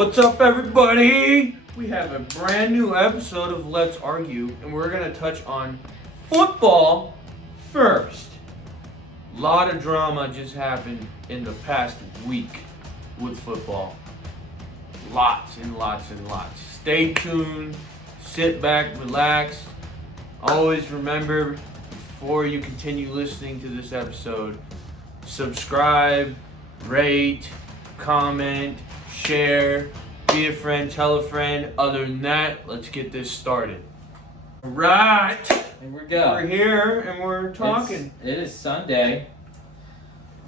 What's up, everybody? We have a brand new episode of Let's Argue, and we're going to touch on football first. A lot of drama just happened in the past week with football. Lots and lots and lots. Stay tuned, sit back, relax. Always remember, before you continue listening to this episode, subscribe, rate, comment, share, be a friend, tell a friend. Other than that, let's get this started. Right. Here we go. We're here and we're talking. It is Sunday.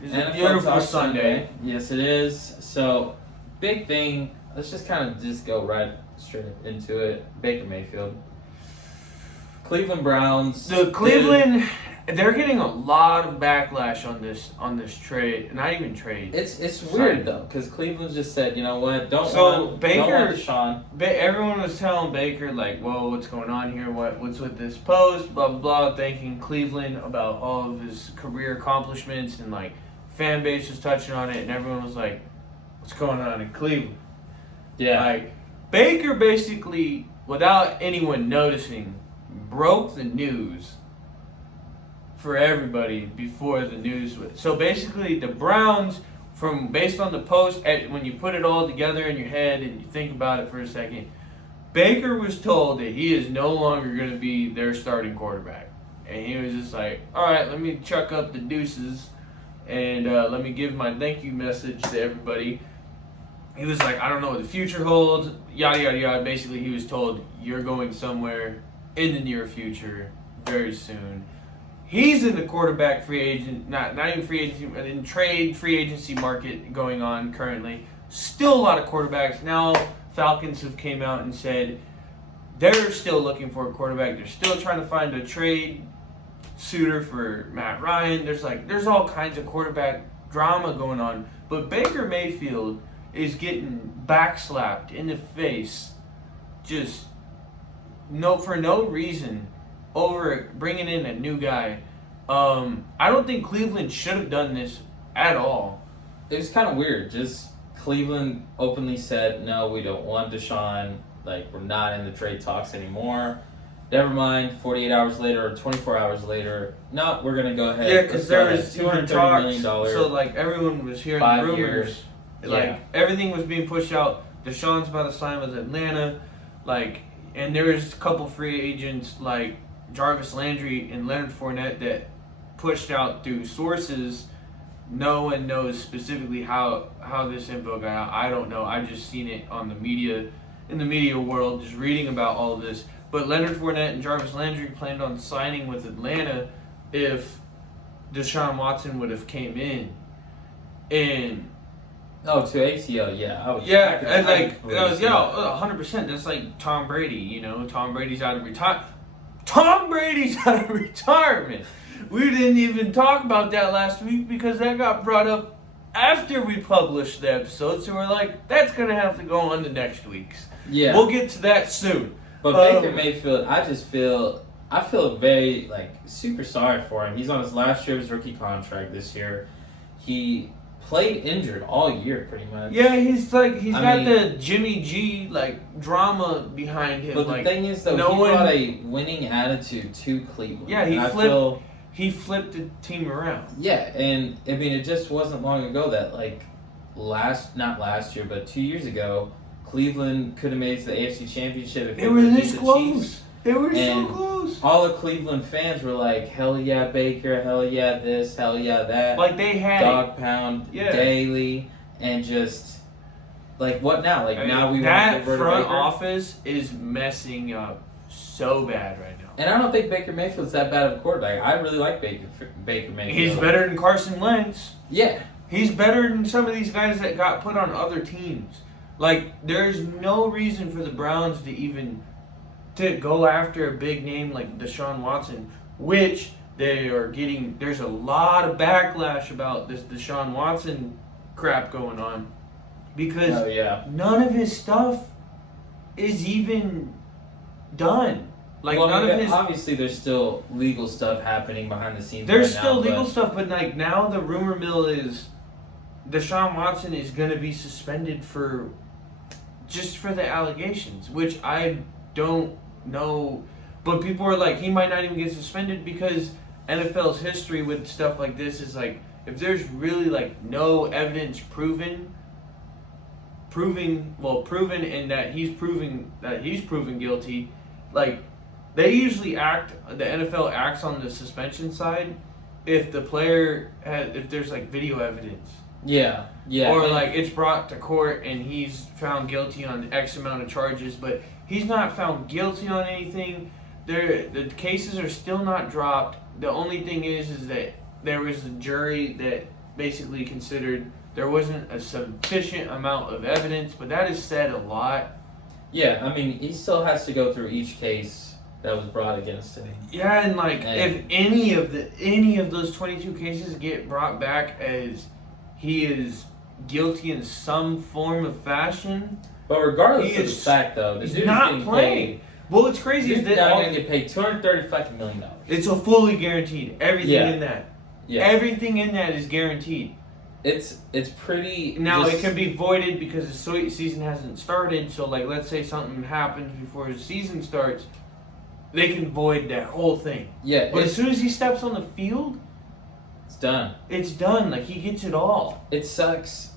It's a beautiful Sunday. Yes, it is. So, big thing. Let's just kind of just go right straight into it. Baker Mayfield. Cleveland Browns. The Cleveland, they're getting a lot of backlash on this trade. Not even trade. It's weird though, because Cleveland just said, you know what, don't want Deshaun. Everyone was telling Baker like, whoa, what's going on here? What's with this post? Blah blah blah. Thanking Cleveland about all of his career accomplishments, and like fan base was touching on it, and everyone was like, what's going on in Cleveland? Yeah. Like Baker basically, without anyone noticing, broke the news for everybody before the news. So basically, the Browns, based on the post, when you put it all together in your head and you think about it for a second, Baker was told that he is no longer going to be their starting quarterback, and he was just like, all right, let me chuck up the deuces and let me give my thank you message to everybody. He was like, I don't know what the future holds, yada yada yada. Basically, he was told, you're going somewhere in the near future, very soon. He's in the quarterback free agent, not even free agency, in trade free agency market going on currently. Still a lot of quarterbacks. Now Falcons have came out and said they're still looking for a quarterback. They're still trying to find a trade suitor for Matt Ryan. There's all kinds of quarterback drama going on. But Baker Mayfield is getting backslapped in the face, just for no reason, over bringing in a new guy. I don't think Cleveland should have done this at all. It was kind of weird. Just Cleveland openly said, no, we don't want Deshaun. Like, we're not in the trade talks anymore. Never mind, 48 hours later or 24 hours later, no, we're going to go ahead. Yeah, because there was $230 million. So, like, everyone was hearing the rumors. Years. Like, everything was being pushed out. Deshaun's about to sign with Atlanta. Like, and there was a couple free agents like Jarvis Landry and Leonard Fournette that pushed out through sources. No one knows specifically how this info got out. I don't know. I just seen it on the media, in the media world, just reading about all of this. But Leonard Fournette and Jarvis Landry planned on signing with Atlanta if Deshaun Watson would have came in. And oh, to ATL, yeah. and 100%. That's like Tom Brady, you know. Tom Brady's out of retirement. We didn't even talk about that last week because that got brought up after we published the episode. So we're like, that's going to have to go on to next week's. Yeah. We'll get to that soon. But Baker Mayfield, I feel very, super sorry for him. He's on his last year of his rookie contract this year. He played injured all year, pretty much. Yeah, he's got the Jimmy G drama behind him. But the thing is, though, he brought a winning attitude to Cleveland. Yeah, he flipped the team around. Yeah, and I mean, it just wasn't long ago that not last year, but 2 years ago, Cleveland could have made it to the AFC Championship if they were this close. They were so close. All the Cleveland fans were like, hell yeah, Baker, hell yeah, this, hell yeah, that. Like, they had dog pound daily, and just, what now? Now we that want front office is messing up so bad right now. And I don't think Baker Mayfield's that bad of a quarterback. I really like Baker Mayfield. He's better than Carson Wentz. Yeah. He's better than some of these guys that got put on other teams. There's no reason for the Browns to go after a big name like Deshaun Watson, which they are getting. There's a lot of backlash about this Deshaun Watson crap going on because none of his stuff is even done. Obviously there's still legal stuff happening behind the scenes. There's still legal stuff, but now the rumor mill is Deshaun Watson is going to be suspended for just for the allegations, which I don't know. But people are like, he might not even get suspended because NFL's history with stuff like this is like, if there's really like no evidence proven and that he's proven guilty, like they usually the NFL acts on the suspension side if the player if there's like video evidence. Yeah. Or like it's brought to court and he's found guilty on X amount of charges, but he's not found guilty on anything. The cases are still not dropped. The only thing is that there was a jury that basically considered there wasn't a sufficient amount of evidence, but that is said a lot. Yeah, I mean, he still has to go through each case that was brought against him. Yeah, and like if any of those 22 cases get brought back as he is guilty in some form of fashion, but regardless of the fact, though, the dude's not getting playing. paid. Well, what's crazy is that now going to get paid $230 million. It's a fully guaranteed. Everything in that. Yeah. Everything in that is guaranteed. It's pretty. Now it can be voided because the season hasn't started. So like, let's say something happens before the season starts, they can void that whole thing. Yeah. But as soon as he steps on the field, it's done. It's done. Like he gets it all. It sucks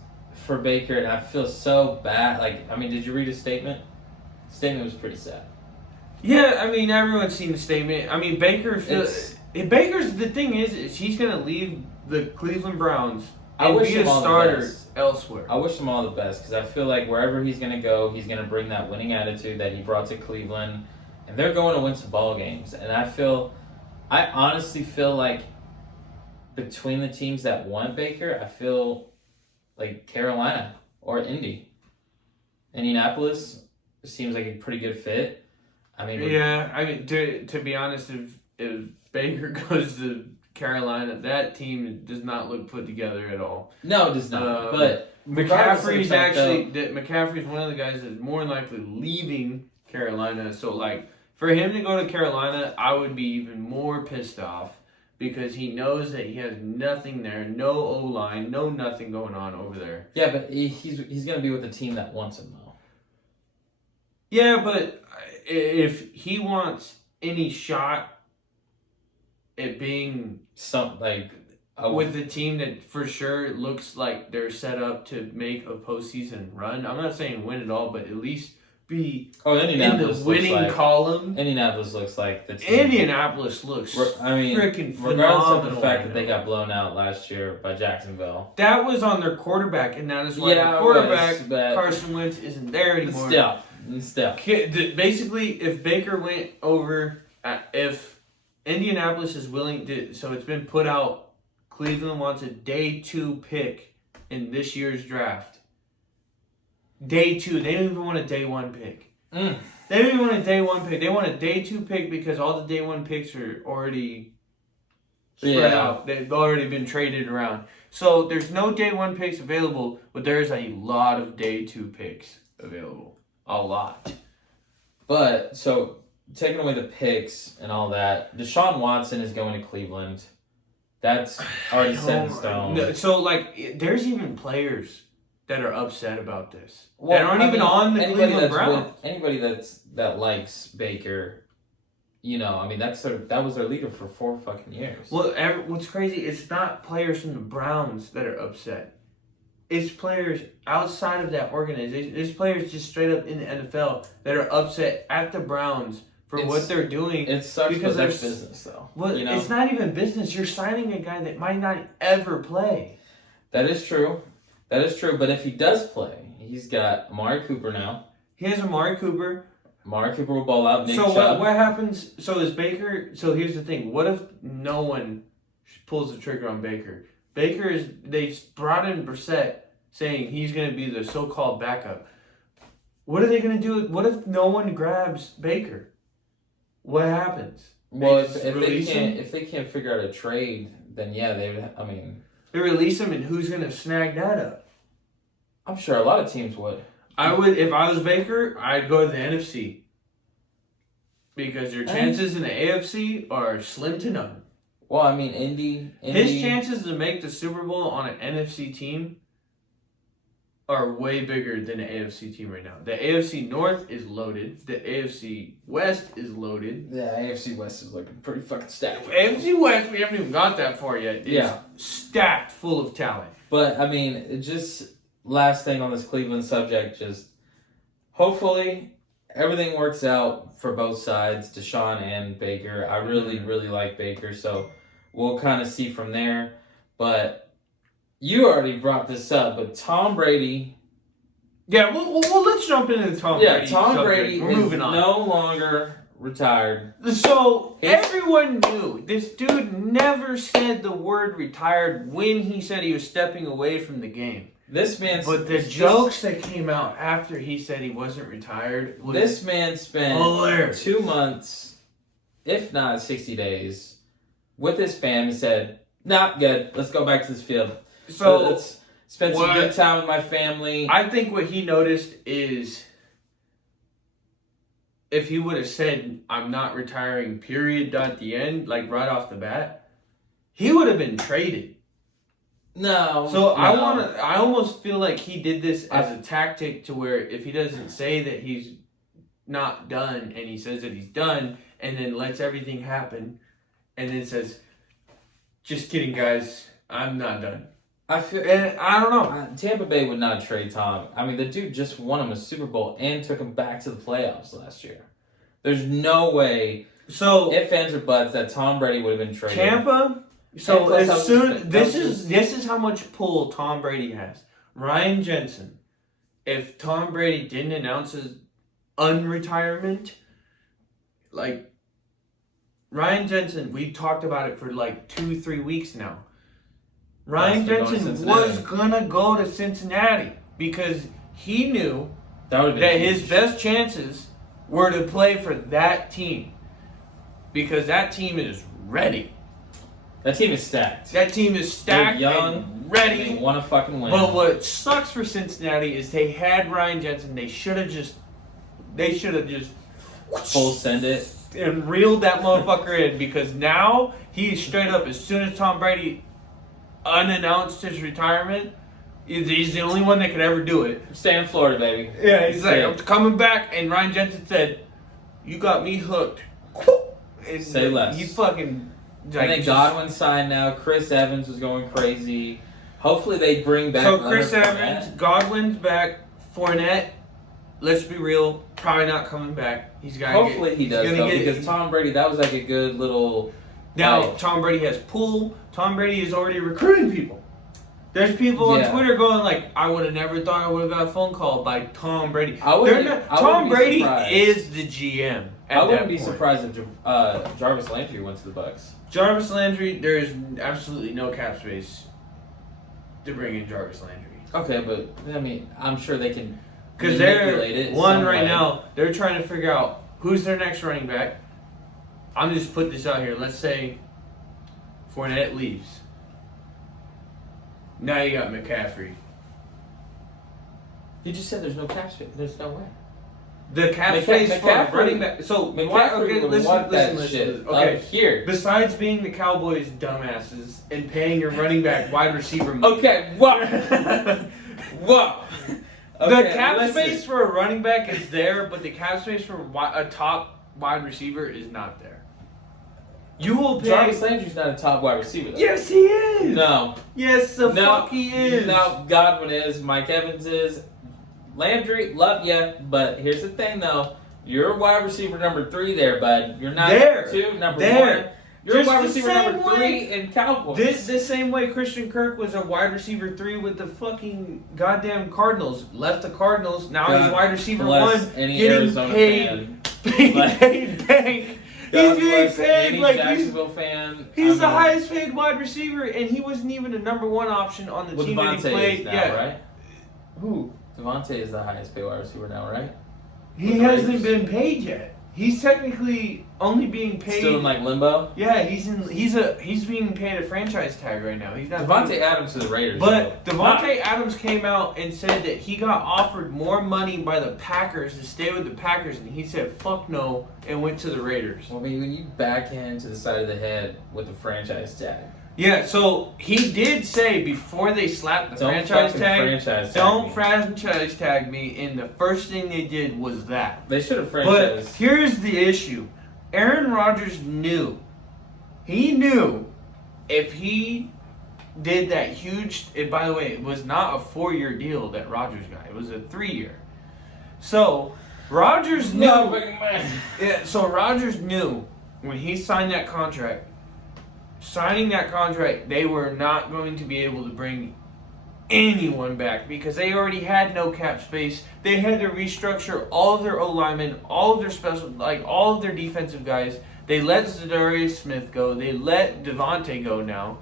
for Baker, and I feel so bad. Like, I mean, did you read his statement? The statement was pretty sad. Yeah, I mean, everyone's seen the statement. I mean, Baker's the thing is he's gonna leave the Cleveland Browns and be a starter elsewhere. I wish him all the best because I feel like wherever he's gonna go, he's gonna bring that winning attitude that he brought to Cleveland, and they're going to win some ball games. And I honestly feel like between the teams that want Baker, I feel like Carolina or Indy. Indianapolis seems like a pretty good fit. I mean, to be honest, if Baker goes to Carolina, that team does not look put together at all. No, it does not. But McCaffrey's McCaffrey's one of the guys that's more likely leaving Carolina. So like for him to go to Carolina, I would be even more pissed off because he knows that he has nothing there, no O-line, no nothing going on over there. Yeah, but he's gonna be with a team that wants him though. Yeah, but if he wants any shot at being with the team that for sure looks like they're set up to make a postseason run, I'm not saying win it all, but at least be in the winning column. Indianapolis looks like the team. Indianapolis looks freaking phenomenal. Regardless of the fact that they got blown out last year by Jacksonville. That was on their quarterback, and that is why their quarterback, Carson Wentz, isn't there anymore. Still. Basically, if Baker went over, if Indianapolis is willing to, so it's been put out, Cleveland wants a day 2 pick in this year's draft. Day 2. They don't even want a day 1 pick. They don't even want a day 1 pick. They want a day 2 pick because all the day 1 picks are already spread out. They've already been traded around. So there's no day 1 picks available, but there's a lot of day 2 picks available. A lot. But, so, taking away the picks and all that, Deshaun Watson is going to Cleveland. That's already set in stone. No, so, like, there's even players that are upset about this. That aren't even on the Cleveland Browns. Anybody that likes Baker, you know, I mean, that was their leader for 4 fucking years. Well, what's crazy, it's not players from the Browns that are upset. It's players outside of that organization. It's players just straight up in the NFL that are upset at the Browns for what they're doing. It sucks because there's business, though. Well, you know? It's not even business. You're signing a guy that might not ever play. That is true. But if he does play, he's got Amari Cooper now. He has Amari Cooper. Amari Cooper will ball out. Nick so Chubb. What happens? So is Baker? So here's the thing. What if no one pulls the trigger on Baker? They brought in Brissett saying he's going to be the so-called backup. What are they going to do? What if no one grabs Baker? What happens? Well, if they can't figure out a trade, then yeah, they release him, and who's going to snag that up? I'm sure a lot of teams would. I would, if I was Baker, I'd go to the NFC because your chances in the AFC are slim to none. Well, I mean, Indy. His chances to make the Super Bowl on an NFC team are way bigger than the AFC team right now. The AFC North is loaded. The AFC West is loaded. Yeah, AFC West is looking pretty fucking stacked. AFC West, we haven't even got that far yet. It's Yeah. stacked full of talent. But, I mean, it just last thing on this Cleveland subject, just hopefully everything works out for both sides, Deshaun and Baker. I really, really like Baker, so we'll kind of see from there. But you already brought this up, but Tom Brady. Yeah, well, let's jump into the Tom Brady. Tom subject. Brady We're is moving on. no longer retired. So everyone knew this dude never said the word retired when he said he was stepping away from the game. This man. But the jokes that came out after he said he wasn't retired was This man spent hilarious. 2 months, if not 60 days, with his family. Said, "Nah, good. Let's go back to this field. So let's spend some what- good time with my family." I think what he noticed is if he would have said, "I'm not retiring," period, at the end, like right off the bat, he would have been traded. No. So no. I almost feel like he did this as a tactic to where if he doesn't say that he's not done and he says that he's done and then lets everything happen and then says, "Just kidding, guys, I'm not done." I feel. And I don't know. Tampa Bay would not trade Tom. I mean, the dude just won him a Super Bowl and took him back to the playoffs last year. There's no way, So if ands or buts, that Tom Brady would have been traded. Tampa. So And plus, as soon this is how much pull Tom Brady has. Ryan Jensen, if Tom Brady didn't announce his unretirement, like Ryan Jensen, we talked about it for like 2-3 weeks now. Ryan That's been going to Jensen Cincinnati. was gonna go to Cincinnati because he knew that would have that been his huge. best chances were to play for that team because that team is ready. That team is stacked. That team is stacked They're young, and ready. They want to fucking win. But what sucks for Cincinnati is they had Ryan Jensen. They should have just full send it. and reeled that motherfucker in because now he's straight up. As soon as Tom Brady unannounced his retirement, he's the only one that could ever do it. Stay in Florida, baby. Yeah, he's like, Say "I'm it. coming back," and Ryan Jensen said, "You got me hooked." And Say less. He fucking. I think Godwin signed now. Chris Evans was going crazy. Hopefully they bring back. So Chris Leonard Evans, Fournette. Godwin's back. Fournette, let's be real, probably not coming back. He's got. Hopefully he does though, because Tom Brady, that was like a good little. Now like, Tom Brady has pool. Tom Brady is already recruiting people. There's people on Yeah. Twitter going like, "I would have never thought I would have got a phone call by Tom Brady." I wouldn't- They're not- I Tom wouldn't be Brady surprised. is the GM. At I wouldn't that be point. surprised if Jarvis Landry went to the Bucks. Jarvis Landry, there is absolutely no cap space to bring in Jarvis Landry. Okay, but I mean, I'm sure they can Because manipulate they're it one some right way. now. They're trying to figure out who's their next running back. I'm just put this out here. Let's say Fournette leaves. Now you got McCaffrey. You just said there's no cap space. There's no way. The cap McCa- space for McCaffrey- running back. So McCaffrey would want that shit. Okay. Here. Besides being the Cowboys' dumbasses and paying your running back wide receiver money. Okay. Whoa. Whoa. The Okay, cap listen. space for a running back is there, but the cap space for a top wide receiver is not there. You will pay. Jarvis Landry's not a top wide receiver though. Yes, he is. No. Yes, the No. fuck he is. No, Godwin is. Mike Evans is. Landry, love ya, but here's the thing though. You're wide receiver number 3 there, bud. You're not There. number 2, number There. 1. You're Just wide the receiver same number way. 3 in Cowboys. The same way Christian Kirk was a wide receiver 3 with the fucking goddamn Cardinals. Left the Cardinals. Now he's God wide receiver bless 1. any Getting Arizona paid. fan. Paid bank. God He's getting bless paid any like he's Jacksonville fan. He's the I mean, highest paid wide receiver, and he wasn't even a number 1 option on the Well, team that he Devontae played. is now, Yeah. right? Who? Devontae is the highest paid wide receiver now, right? He With the hasn't Raiders. been paid yet. He's technically only being paid. Still in like limbo. Yeah, he's being paid a franchise tag right now. He's not. Devontae Adams to the Raiders. But though. Devontae Adams came out and said that he got offered more money by the Packers to stay with the Packers, and he said fuck no and went to the Raiders. Well, I mean, when you back into the side of the head with a franchise tag, Yeah, so he did say before they slapped the Don't franchise fucking tag, franchise tag don't me. franchise tag me, and the first thing they did was that. They should have But franchised. here's the issue. Aaron Rodgers knew. He knew if he did that huge... by the way, it was not a 4-year deal that Rodgers got. It was a 3-year. So, Rodgers knew... No, fucking man. Yeah, so Rodgers knew when he signed that contract, they were not going to be able to bring anyone back because they already had no cap space. They had to restructure all of their O-linemen, all of their all of their defensive guys. They let Zadarius Smith go. They let Devontae go now.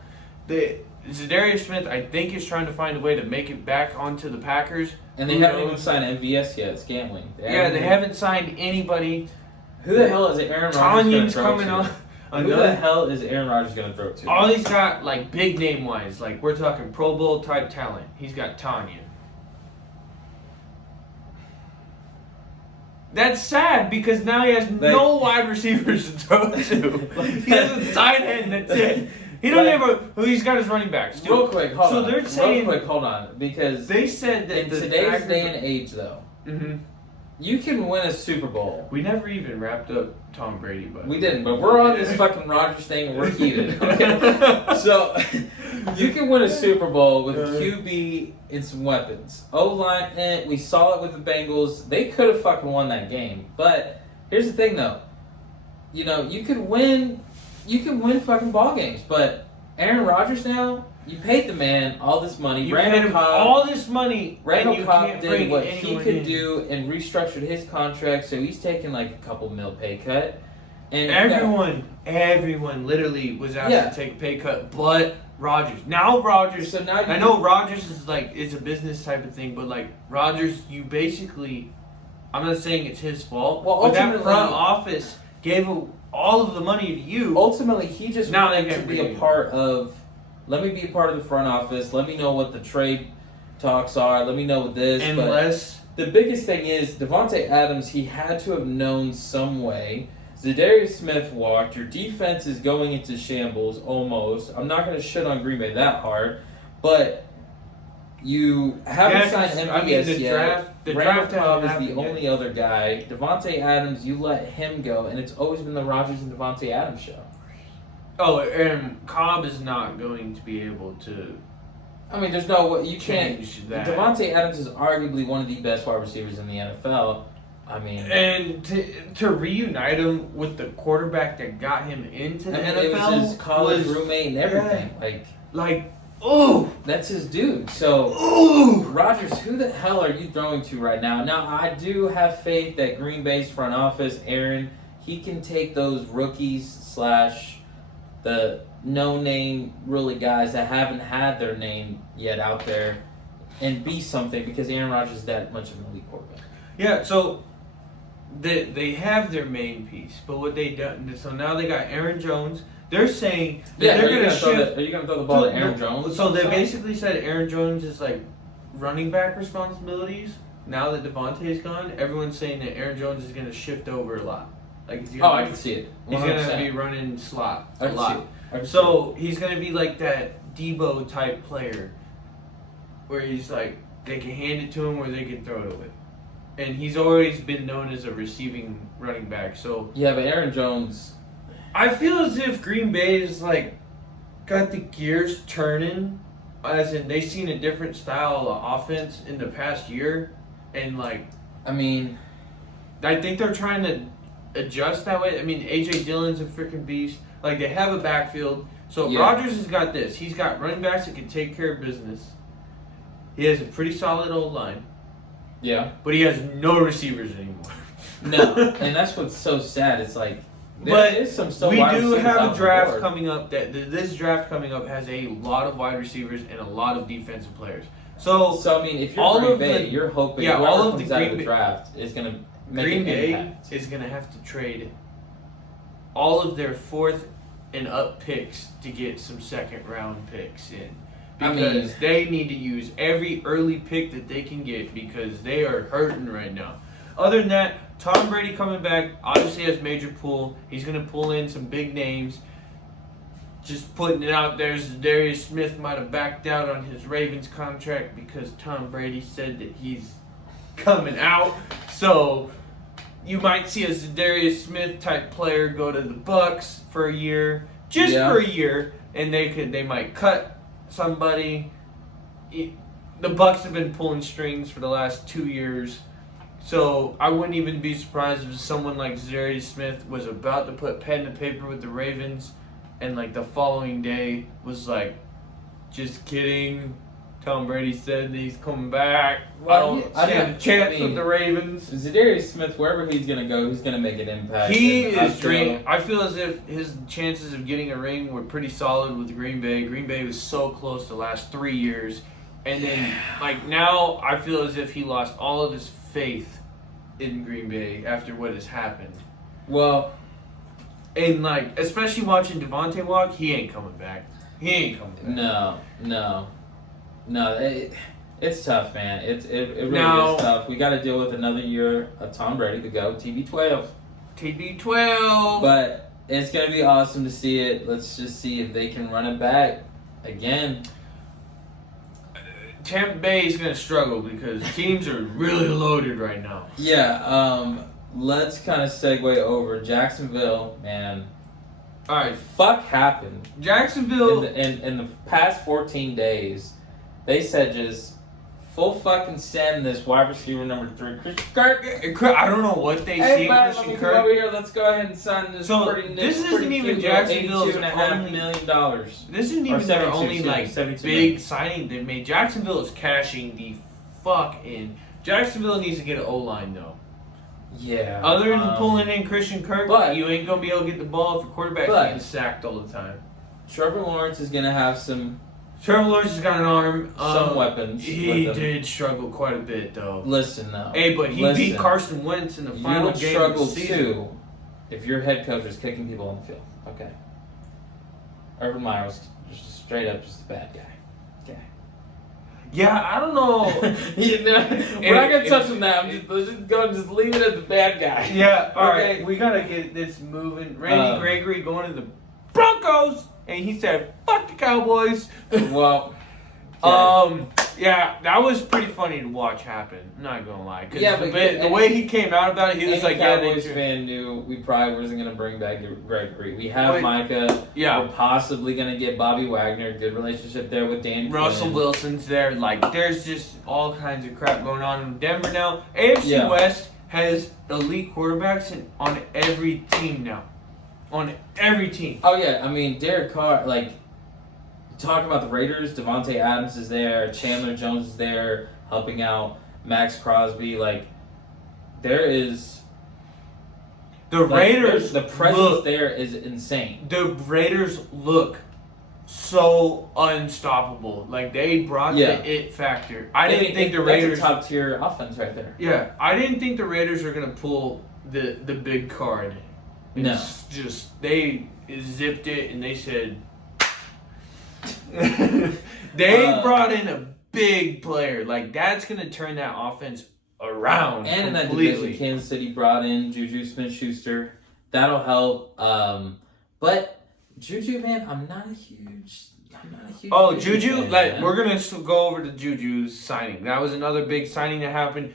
Zadarius Smith, I think, is trying to find a way to make it back onto the Packers. And they haven't even signed MVS yet, Scantling. They haven't signed anybody. Who the hell is Aaron Rodgers going to Tanyan's throw coming to? on. Who the hell is Aaron Rodgers going to throw to? All he's got, like, big name wise, like, we're talking Pro Bowl type talent. He's got Tanya. That's sad because now he has no wide receivers to throw to. He has a tight end, that's it. He don't he's got his running backs too. Real quick, hold on. They're saying, real quick, hold on. Because they said that in today's day and age, though, you can win a Super Bowl. We never even wrapped up Tom Brady, but we didn't. But we're on this fucking Rodgers thing, and we're heated. Okay, so you can win a Super Bowl with QB and some weapons. O-line, we saw it with the Bengals. They could have fucking won that game. But here's the thing, though. You know, you can win fucking ball games. But Aaron Rodgers now, you paid the man all this money. You paid him all this money, Randall Cobb did bring what he anyone could in. do and restructured his contract, so he's taking like a couple mil pay cut. And everyone literally was asked to take a pay cut, but Rodgers. Now Rodgers. So now I know Rodgers is like it's a business type of thing, but like Rodgers, you basically, I'm not saying it's his fault, Well, but that ultimately- front office gave all of the money to you. ultimately he just Now wanted they to can be bring a part of. Let me be a part of the front office. Let me know what the trade talks are. Let me know what this. Unless But the biggest thing is Devontae Adams. He had to have known some way. Zadarius Smith walked. Your defense is going into shambles almost. I'm not going to shit on Green Bay that hard, but you haven't signed MVS yet. The Randall draft Cobb is hasn't the happened only yet. other guy. Devontae Adams, you let him go, and it's always been the Rodgers and Devontae Adams show. Oh, and Cobb is not going to be able to. I mean, there's no way you can't. Change that. Devontae Adams is arguably one of the best wide receivers in the NFL. I mean, And to reunite him with the quarterback that got him into the NFL it was his college was roommate and everything. oh, That's his dude. So, ooh. Rodgers, who the hell are you throwing to right now? Now, I do have faith that Green Bay's front office, Aaron, he can take those rookies / the no-name really guys that haven't had their name yet out there and be something because Aaron Rodgers is that much of an elite quarterback. Yeah, so they have their main piece, but what they done, so now they got Aaron Jones. They're saying that they're going to shift. Are you going to throw the ball to Aaron Jones? So they basically said Aaron Jones is like running back responsibilities. Now that Devontae's gone, everyone's saying that Aaron Jones is going to shift over a lot. Like he's gonna I can see it. 100%. He's going to be running slot I a can lot. see it. I can see So he's going to be like that Debo type player where he's like, they can hand it to him or they can throw it away. And he's always been known as a receiving running back. So it. Yeah, but Aaron Jones. I feel as if Green Bay is like got the gears turning, as in they've seen a different style of offense in the past year, and like I mean, I think they're trying to adjust that way. I mean, AJ Dillon's a freaking beast. Like they have a backfield. So Yeah. Rodgers has got this. He's got running backs that can take care of business. He has a pretty solid old line, yeah. but he has no receivers anymore. No, and that's what's so sad. It's like But there is some still we wide do receivers have out a the draft board. coming up. This draft coming up has a lot of wide receivers and a lot of defensive players. So So I mean, if you're all Green of Bay, the- you're hoping yeah, whoever all of comes the out Green of the Bay- draft is going to make Green an Bay impact. is going to have to trade all of their fourth and up picks to get some second round picks in. Because they need to use every early pick that they can get because they are hurting right now. Other than that, Tom Brady coming back obviously has major pull. He's going to pull in some big names. just putting it out there, Darius Smith might have backed out on his Ravens contract because Tom Brady said that he's coming out. So you might see a Darius Smith type player go to the Bucks for a year, just for a year, and they might cut somebody. The Bucks have been pulling strings for the last 2 years. So I wouldn't even be surprised if someone like Darius Smith was about to put pen to paper with the Ravens, and like the following day was like, just kidding. Tom Brady said that he's coming back. Well, I don't see a chance with the Ravens. Zadarius Smith, wherever he's gonna go, he's gonna make an impact. He is dreaming. I feel as if his chances of getting a ring were pretty solid with Green Bay. Green Bay was so close the last 3 years. And then, like, now I feel as if he lost all of his faith in Green Bay after what has happened. Well, and, like, especially watching Devontae walk, he ain't coming back. He ain't coming back. No. It's tough, man. It really is tough. We got to deal with another year of Tom Brady to go. TB12. TB12. But it's going to be awesome to see it. Let's just see if they can run it back again. Tampa Bay is going to struggle because teams are really loaded right now. Yeah, let's kind of segue over. Jacksonville, man. All right. Fuck happened. Jacksonville. In the past 14 days, they said just full fucking send this wide receiver number 3, Christian Kirk. I don't know what they hey, see buddy, Christian let me Kirk. Come over here. Let's go ahead and sign this. So pretty, this pretty isn't even Jacksonville's $82.5 million. This isn't even their only big $72 signing they made. Jacksonville is cashing the fuck in. Jacksonville needs to get an O-line though. Yeah. Other than pulling in Christian Kirk, but you ain't gonna be able to get the ball if the quarterback's getting sacked all the time. Trevor Lawrence is gonna have some. Trevor Lawrence has got an arm. Some weapons. He did struggle quite a bit though. Listen though. Hey, but he beat Carson Wentz in the final game. You would struggle too if your head coach was kicking people on the field. Okay. Urban Meyer was just straight up just a bad guy. Okay. Yeah, I don't know. We're not gonna touch on that. Let's just leave it as the bad guy. Yeah, all right. We gotta get this moving. Randy Gregory going to the Broncos, and he said, "Fuck the Cowboys." Well, yeah, that was pretty funny to watch happen. I'm not gonna lie. Yeah, but the way he came out about it, he was like, Cowboys fan knew we probably wasn't gonna bring back Gregory. We have Micah. Yeah, we're possibly gonna get Bobby Wagner. Good relationship there with Dan. Russell Wilson's there. Like, there's just all kinds of crap going on in Denver now. AFC West has elite quarterbacks on every team now. On every team. Oh yeah, I mean Derek Carr. Like, talking about the Raiders, Devontae Adams is there. Chandler Jones is there helping out. Max Crosby. Like, there is. Raiders. The presence there is insane. The Raiders look so unstoppable. Like, they brought the it factor. I didn't think the Raiders. That's a top tier offense right there. Yeah, I didn't think the Raiders were gonna pull the big card. No. Just they zipped it and they said they brought in a big player. Like, that's gonna turn that offense around. And in that completely. division, Kansas City brought in Juju Smith-Schuster. That'll help. But Juju, man, I'm not a huge. Oh, Juju! fan, Like, man. we're gonna go over to Juju's signing. That was another big signing that happened.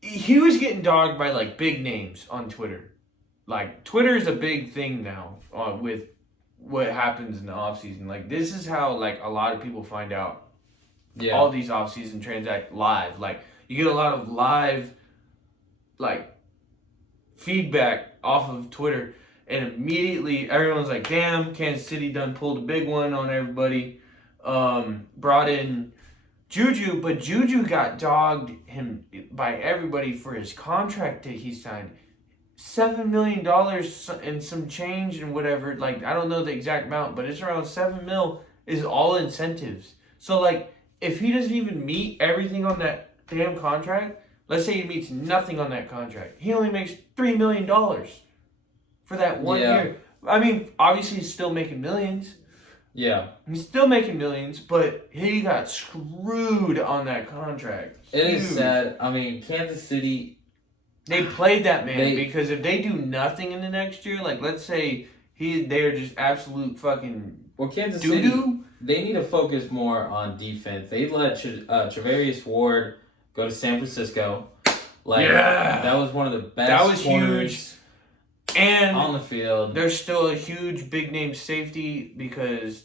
He was getting dogged by like big names on Twitter. Like, Twitter is a big thing now with what happens in the offseason. Like, this is how, like, a lot of people find out all these offseason transact live. Like, you get a lot of live, like, feedback off of Twitter, and immediately everyone's like, damn, Kansas City done pulled a big one on everybody. Brought in Juju, but Juju got dogged him by everybody for his contract that he signed. $7 million and some change and whatever. Like, I don't know the exact amount, but it's around $7 million is all incentives. So, like, if he doesn't even meet everything on that damn contract, let's say he meets nothing on that contract, he only makes $3 million for that 1 year. I mean, obviously he's still making millions. Yeah. He's still making millions, but he got screwed on that contract. It is sad. I mean, Kansas City. They played that man because if they do nothing in the next year, like, let's say They're just absolute fucking Well, Kansas doo City, doo. they need to focus more on defense. They let Travarius Ward go to San Francisco. Like, Yeah. that was one of the best That was corners huge. And on the field. there's still a huge big name safety because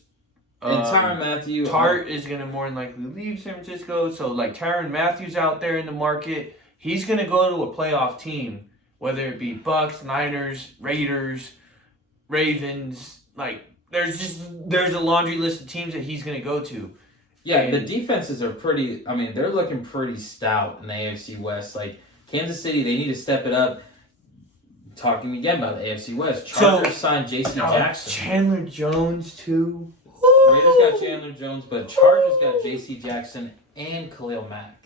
And Tyrann Mathieu. Tart is gonna more than likely leave San Francisco. So like Tyrann Mathieu's out there in the market. He's gonna go to a playoff team, whether it be Bucks, Niners, Raiders, Ravens. Like there's a laundry list of teams that he's gonna go to. Yeah, And- the defenses are pretty. I mean, they're looking pretty stout in the AFC West. Like Kansas City, they need to step it up. Talking again about the AFC West, Chargers signed J.C. Jackson. Chandler Jones too. Raiders got Chandler Jones, but Chargers got J.C. Jackson and Khalil Mack.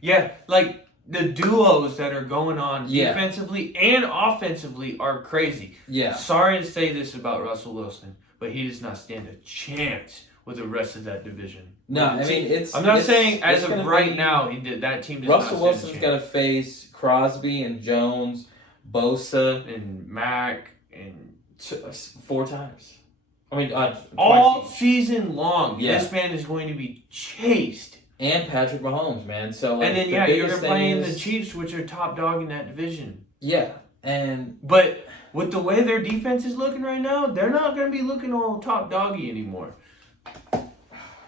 Yeah, like the duos that are going on Yeah. defensively and offensively are crazy. Yeah, Sorry to say this about Russell Wilson, but he does not stand a chance with the rest of that division. no, I mean it's. I'm not it's- saying as it's of gonna right be- now that team does Russell not Wilson's stand got a to face Crosby and Jones, Bosa chance. And Mac and 4 times. I mean, all twice each. season long, Yeah. this man is going to be chased. And Patrick Mahomes, man. So like, And then the you're biggest thing playing is- the Chiefs, which are top dog in that division. Yeah, and But with the way their defense is looking right now, they're not going to be looking all top doggy anymore.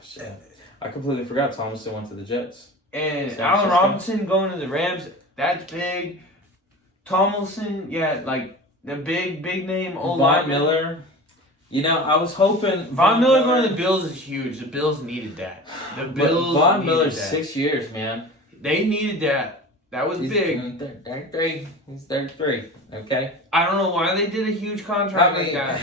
shit, I completely forgot Thomason went to the Jets. And San Allen Francisco. Robinson going to the Rams, that's big. Tomlinson, yeah, like the big name. Von Miller. You know, I was hoping Von Miller going to the Bills is huge. The Bills needed that. The But Bills Von needed Miller's that. 6 years, man. They needed that. That was He's big. 33. He's 33. Okay. I don't know why they did a huge contract like that.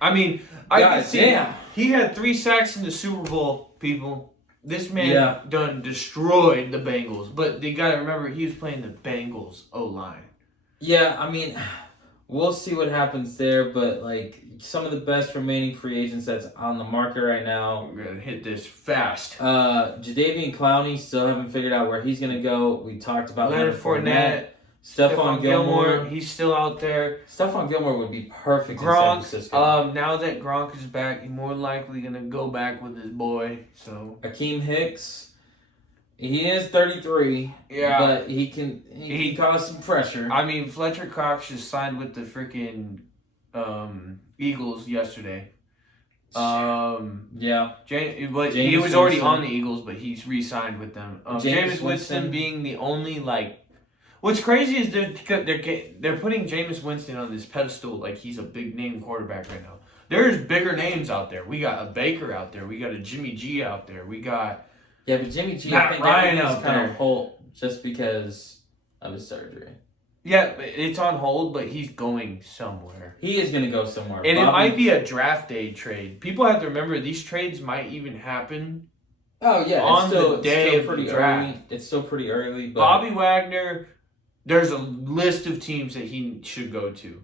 I mean, I God can see damn. he had 3 sacks in the Super Bowl, people. This man Yeah. done destroyed the Bengals. But they got to remember, he was playing the Bengals O-line. Yeah, I mean, we'll see what happens there, but like some of the best remaining free agents that's on the market right now. We're going to hit this fast. Jadeveon Clowney, still haven't figured out where he's going to go. We talked about Leonard Fournette. Stephon Gilmore. He's still out there. Stephon Gilmore would be perfect in San Gronk, Francisco. now that Gronk is back, he's more likely going to go back with his boy. So, Akeem Hicks, he is 33, yeah. but he can cause some pressure. I mean, Fletcher Cox just signed with the freaking Eagles yesterday. Yeah. But he Jameis was already Winston. on the Eagles, but he's re-signed with them. Jameis Jameis Winston Winston being the only, like... What's crazy is they're putting Jameis Winston on this pedestal like he's a big-name quarterback right now. There's bigger names out there. We got a Baker out there. We got a Jimmy G out there. We got... Yeah, but Jimmy G, Matt I think Ryan everything's out kind there. of halt just because of his surgery. Yeah, it's on hold, but he's going somewhere. He is going to go somewhere. And it Bobby- might be a draft day trade. People have to remember these trades might even happen. Oh, yeah. on the day it's of still the pretty draft. early. It's still pretty early. But Bobby Wagner, there's a list of teams that he should go to.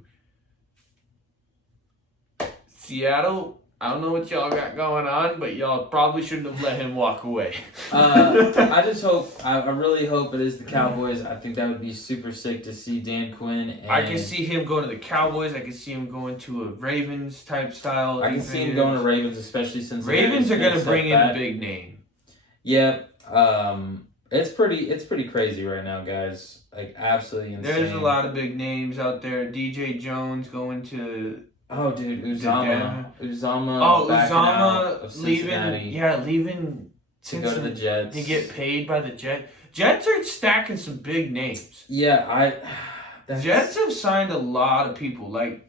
Seattle, I don't know what y'all got going on, but y'all probably shouldn't have let him walk away. I just hope, I really hope it is the Cowboys. I think that would be super sick to see Dan Quinn. And I can see him going to the Cowboys. I can see him going to a Ravens type style. I can see him going to Ravens, especially since Ravens are going to step bring in a back. big name. Yeah, it's pretty crazy right now, guys. Like absolutely insane. There's a lot of big names out there. DJ Jones going to Oh, dude, Denver. Uzama backing out of Uzama leaving. Cincinnati Yeah, leaving to go to the Jets. to get paid by the Jets. Jets are stacking some big names. Yeah, Jets have signed a lot of people, like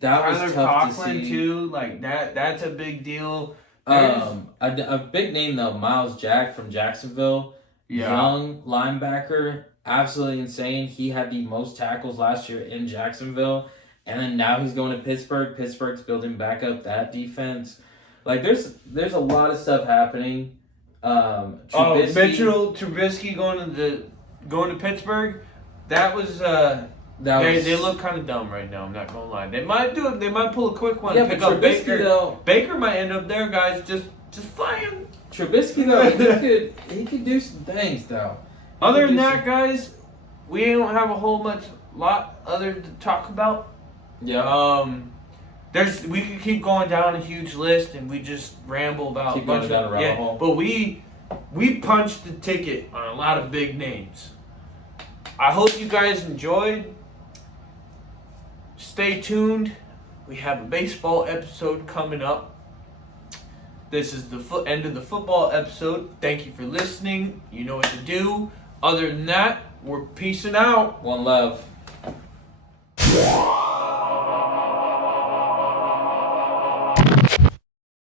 that was Tyler tough to Conklin see. too. Like that's a big deal. A big name though, Miles Jack from Jacksonville. Young linebacker, absolutely insane. He had the most tackles last year in Jacksonville, and then now he's going to Pittsburgh. Pittsburgh's building back up that defense. Like there's a lot of stuff happening. Trubisky, Mitchell Trubisky going to Pittsburgh. That was they look kind of dumb right now. I'm not gonna lie. They might do it. They might pull a quick one. Yeah, and but pick up Trubisky Baker. though. Baker might end up there, guys. Just fly him. Trubisky though, he could do some things though. Other than that, guys, we don't have a whole lot other to talk about. Yeah. we could keep going down a huge list and we just ramble about Keep a bunch going down of a rabbit hole. But we punched the ticket on a lot of big names. I hope you guys enjoyed. Stay tuned. We have a baseball episode coming up. This is the end of the football episode. Thank you for listening. You know what to do. Other than that, we're peacing out. One love.